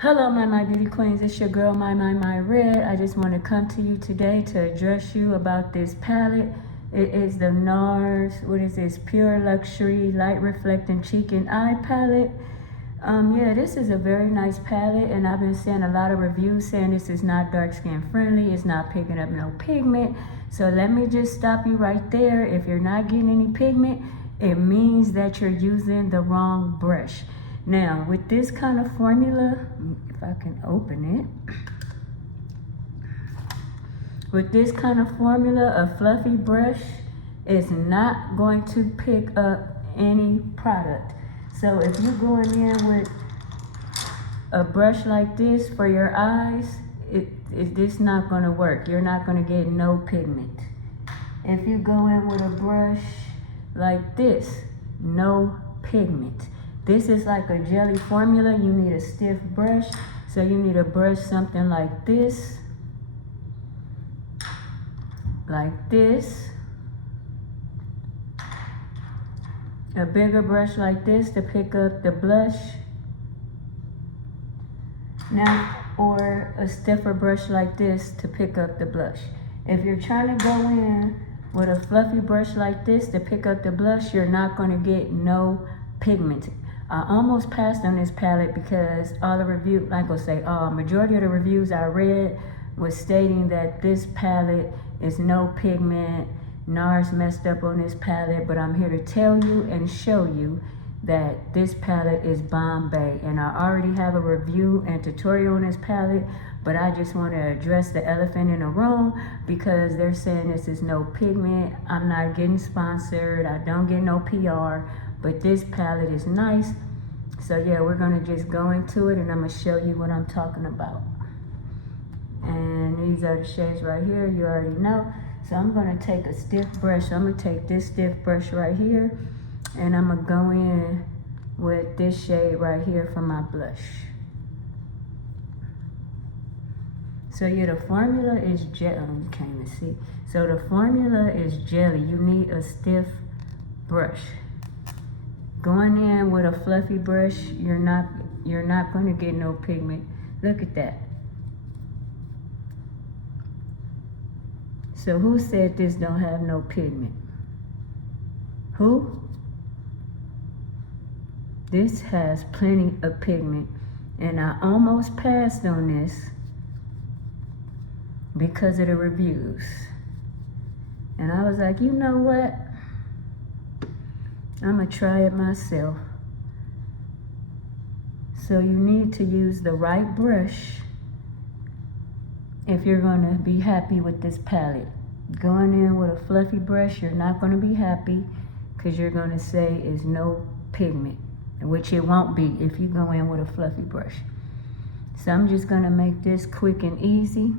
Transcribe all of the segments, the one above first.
Hello my beauty queens, it's your girl MAIMAIMAIRED. I just want to come to you today to address you about this palette. It is the Nars, what is this, Pure Luxury Light Reflecting Cheek and Eye palette. Yeah, this is a very nice palette, and I've been seeing a lot of reviews saying this is not dark skin friendly, it's not picking up no pigment. So let me just stop you right there. If you're not getting any pigment, it means that you're using the wrong brush. Now, with this kind of formula, if I can open it, with this kind of formula, a fluffy brush is not going to pick up any product. So if you're going in with a brush like this for your eyes, it's not going to work. You're not going to get no pigment. If you go in with a brush like this, no pigment. This is like a jelly formula. You need a stiff brush. So you need a brush something like this. Like this. A bigger brush like this to pick up the blush. Now, or a stiffer brush like this to pick up the blush. If you're trying to go in with a fluffy brush like this to pick up the blush, you're not going to get no pigment. I almost passed on this palette because all the reviews, like I say, majority of the reviews I read was stating that this palette is no pigment. Nars messed up on this palette, but I'm here to tell you and show you that this palette is Bombay. And I already have a review and tutorial on this palette, but I just want to address the elephant in the room because they're saying this is no pigment. I'm not getting sponsored. I don't get no PR. But this palette is nice. So yeah, we're gonna just go into it and I'm gonna show you what I'm talking about. And these are the shades right here, you already know. So I'm gonna take a stiff brush. I'm gonna take this stiff brush right here and I'm gonna go in with this shade right here for my blush. So yeah, the formula is jelly. You can't even see. So the formula is jelly. You need a stiff brush. Going in with a fluffy brush, you're not going to get no pigment. Look at that. So who said this don't have no pigment? Who? This has plenty of pigment, and I almost passed on this because of the reviews. And I was like, you know what? I'm gonna try it myself. So you need to use the right brush if you're gonna be happy with this palette. Going in with a fluffy brush, you're not gonna be happy because you're gonna say it's no pigment, which it won't be if you go in with a fluffy brush. So I'm just gonna make this quick and easy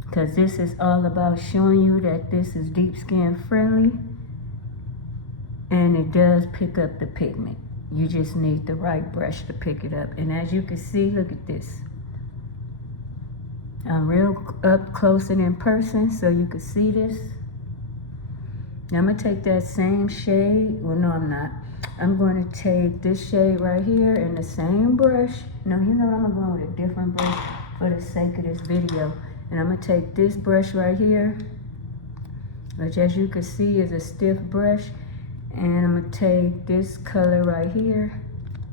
because this is all about showing you that this is deep skin friendly. And it does pick up the pigment. You just need the right brush to pick it up. And as you can see, look at this. I'm real up close and in person so you can see this. Now I'm gonna take that same shade. Well, no, I'm not. I'm going to take this shade right here and the same brush. No, you know what? I'm gonna go with a different brush for the sake of this video. And I'm gonna take this brush right here, which as you can see is a stiff brush. And I'm gonna take this color right here.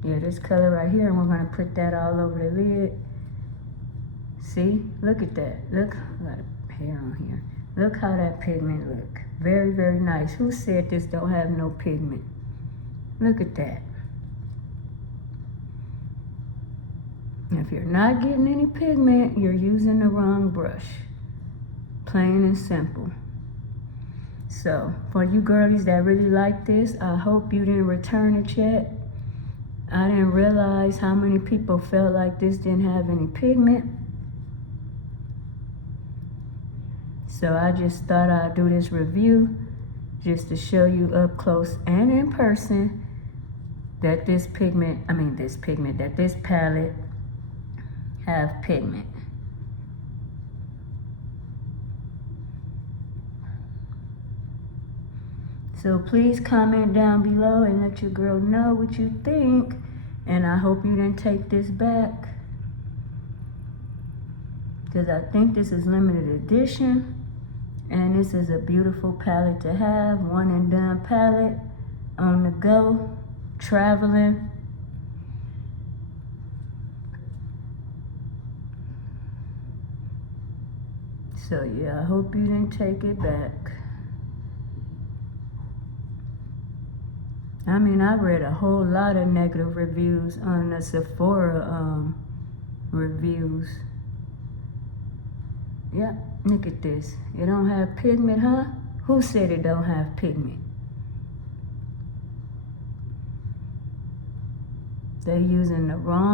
Yeah, this color right here, and we're gonna put that all over the lid. See, look at that. Look, a lot of hair on here. Look how that pigment look. Very, very nice. Who said this don't have no pigment? Look at that. If you're not getting any pigment, you're using the wrong brush. Plain and simple. So, for you girlies that really like this, I hope you didn't return it yet. I didn't realize how many people felt like this didn't have any pigment. So I just thought I'd do this review just to show you up close and in person that this palette have pigment. So please comment down below and let your girl know what you think. And I hope you didn't take this back. because I think this is limited edition. And this is a beautiful palette to have. One and done palette. On the go. Traveling. So yeah, I hope you didn't take it back. I mean, I read a whole lot of negative reviews on the Sephora reviews. Yeah, look at this. It don't have pigment, huh? Who said it don't have pigment? They're using the wrong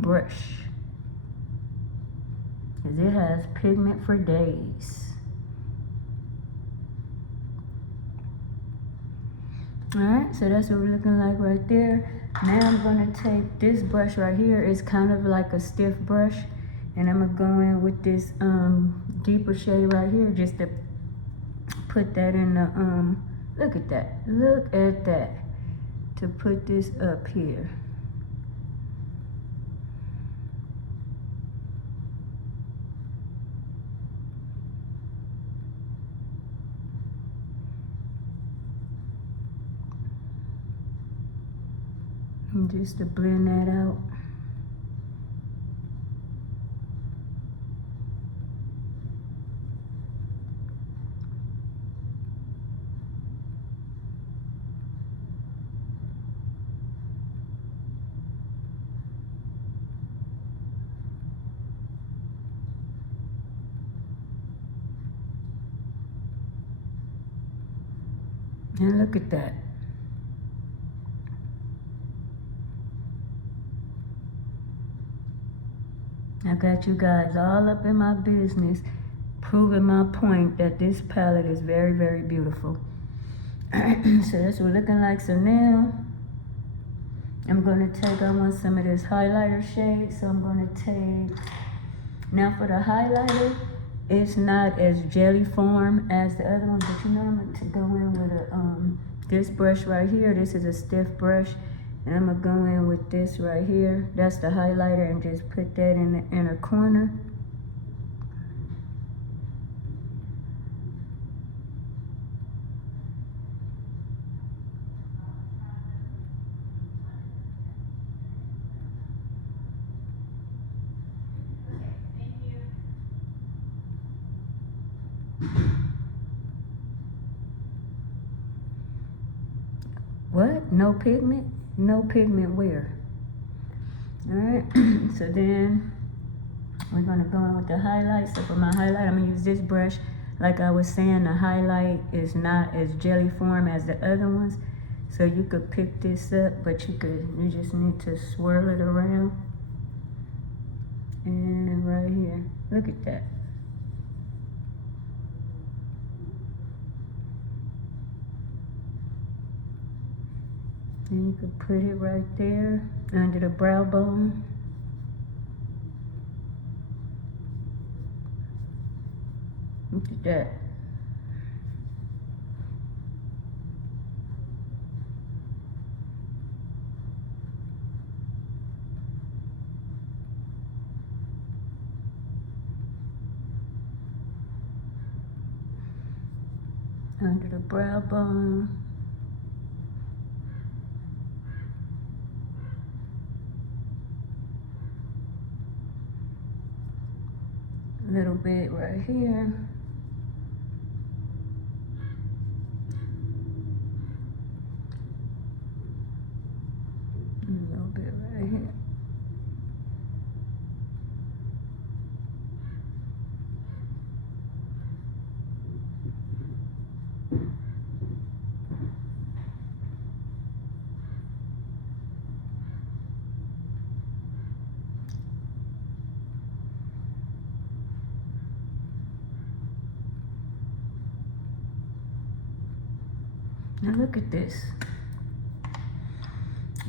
brush. Because it has pigment for days. Alright, so that's what we're looking like right there. Now I'm going to take this brush right here. It's kind of like a stiff brush. And I'm going to go in with this deeper shade right here just to put that in the, look at that. Look at that. To put this up here. And just to blend that out. And look at that. I got you guys all up in my business, proving my point that this palette is very, very beautiful. So that's what we're looking like. So now, I'm going to take, I want some of this highlighter shade. So I'm going to take, now for the highlighter, it's not as jelly form as the other one, but you know I'm going to go in with a, this brush right here. This is a stiff brush. And I'm going to go in with this right here. That's the highlighter, and just put that in the inner corner. What? No pigment? No pigment where? Alright, so then we're gonna go in with the highlight. So for my highlight, I'm gonna use this brush. Like I was saying, the highlight is not as jelly form as the other ones. So you could pick this up, but you just need to swirl it around. And right here, look at that. And you could put it right there under the brow bone. Look at that. Under the brow bone. A little bit right here. A little bit right here. Now look at this.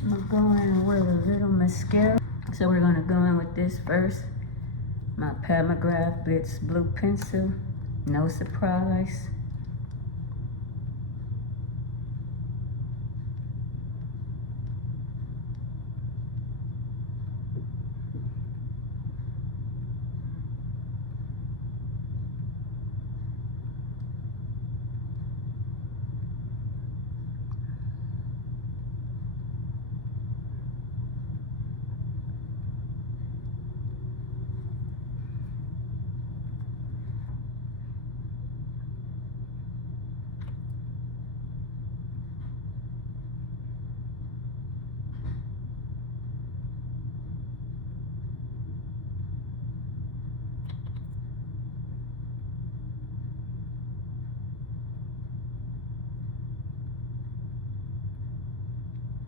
I'm gonna go in with a little mascara. So we're gonna go in with this first. My MCGRATH Blitz Blue Pencil. No surprise.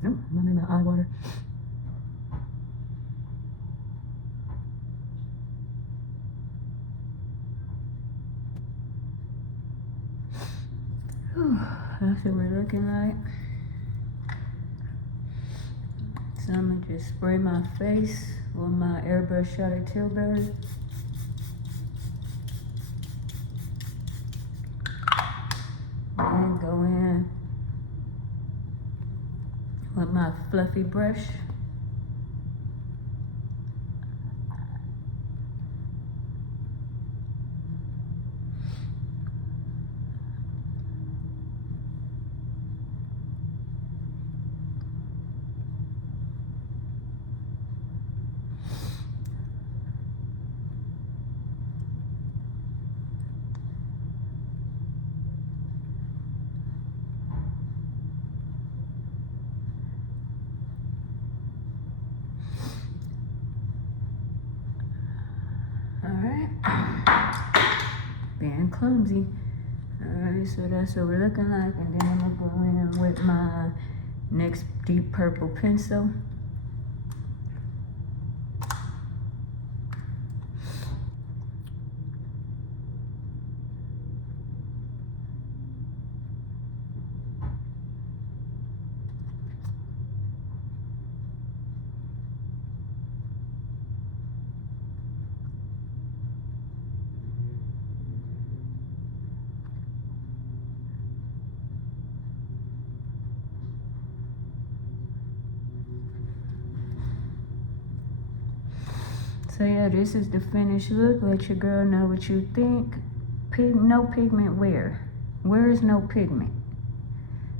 I'm in my eye water. That's what we're looking like. So I'm gonna just spray my face with my airbrush shot of Tilbury. And go in with my fluffy brush. Alright, being clumsy. Alright, so that's what we're looking like, and then I'm gonna go in with my next deep purple pencil. So yeah, this is the finished look. Let your girl know what you think. No pigment where? Where is no pigment?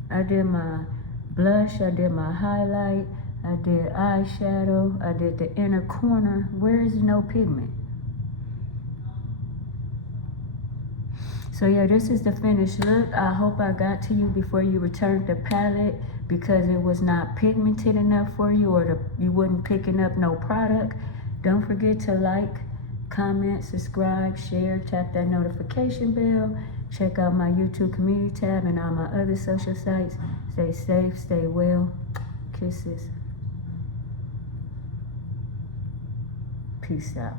I did my blush, I did my highlight, I did eyeshadow, I did the inner corner. Where is no pigment? So yeah, this is the finished look. I hope I got to you before you returned the palette, because it was not pigmented enough for you, or you wasn't picking up no product. Don't forget to like, comment, subscribe, share, tap that notification bell. Check out my YouTube community tab and all my other social sites. Stay safe, stay well. Kisses. Peace out.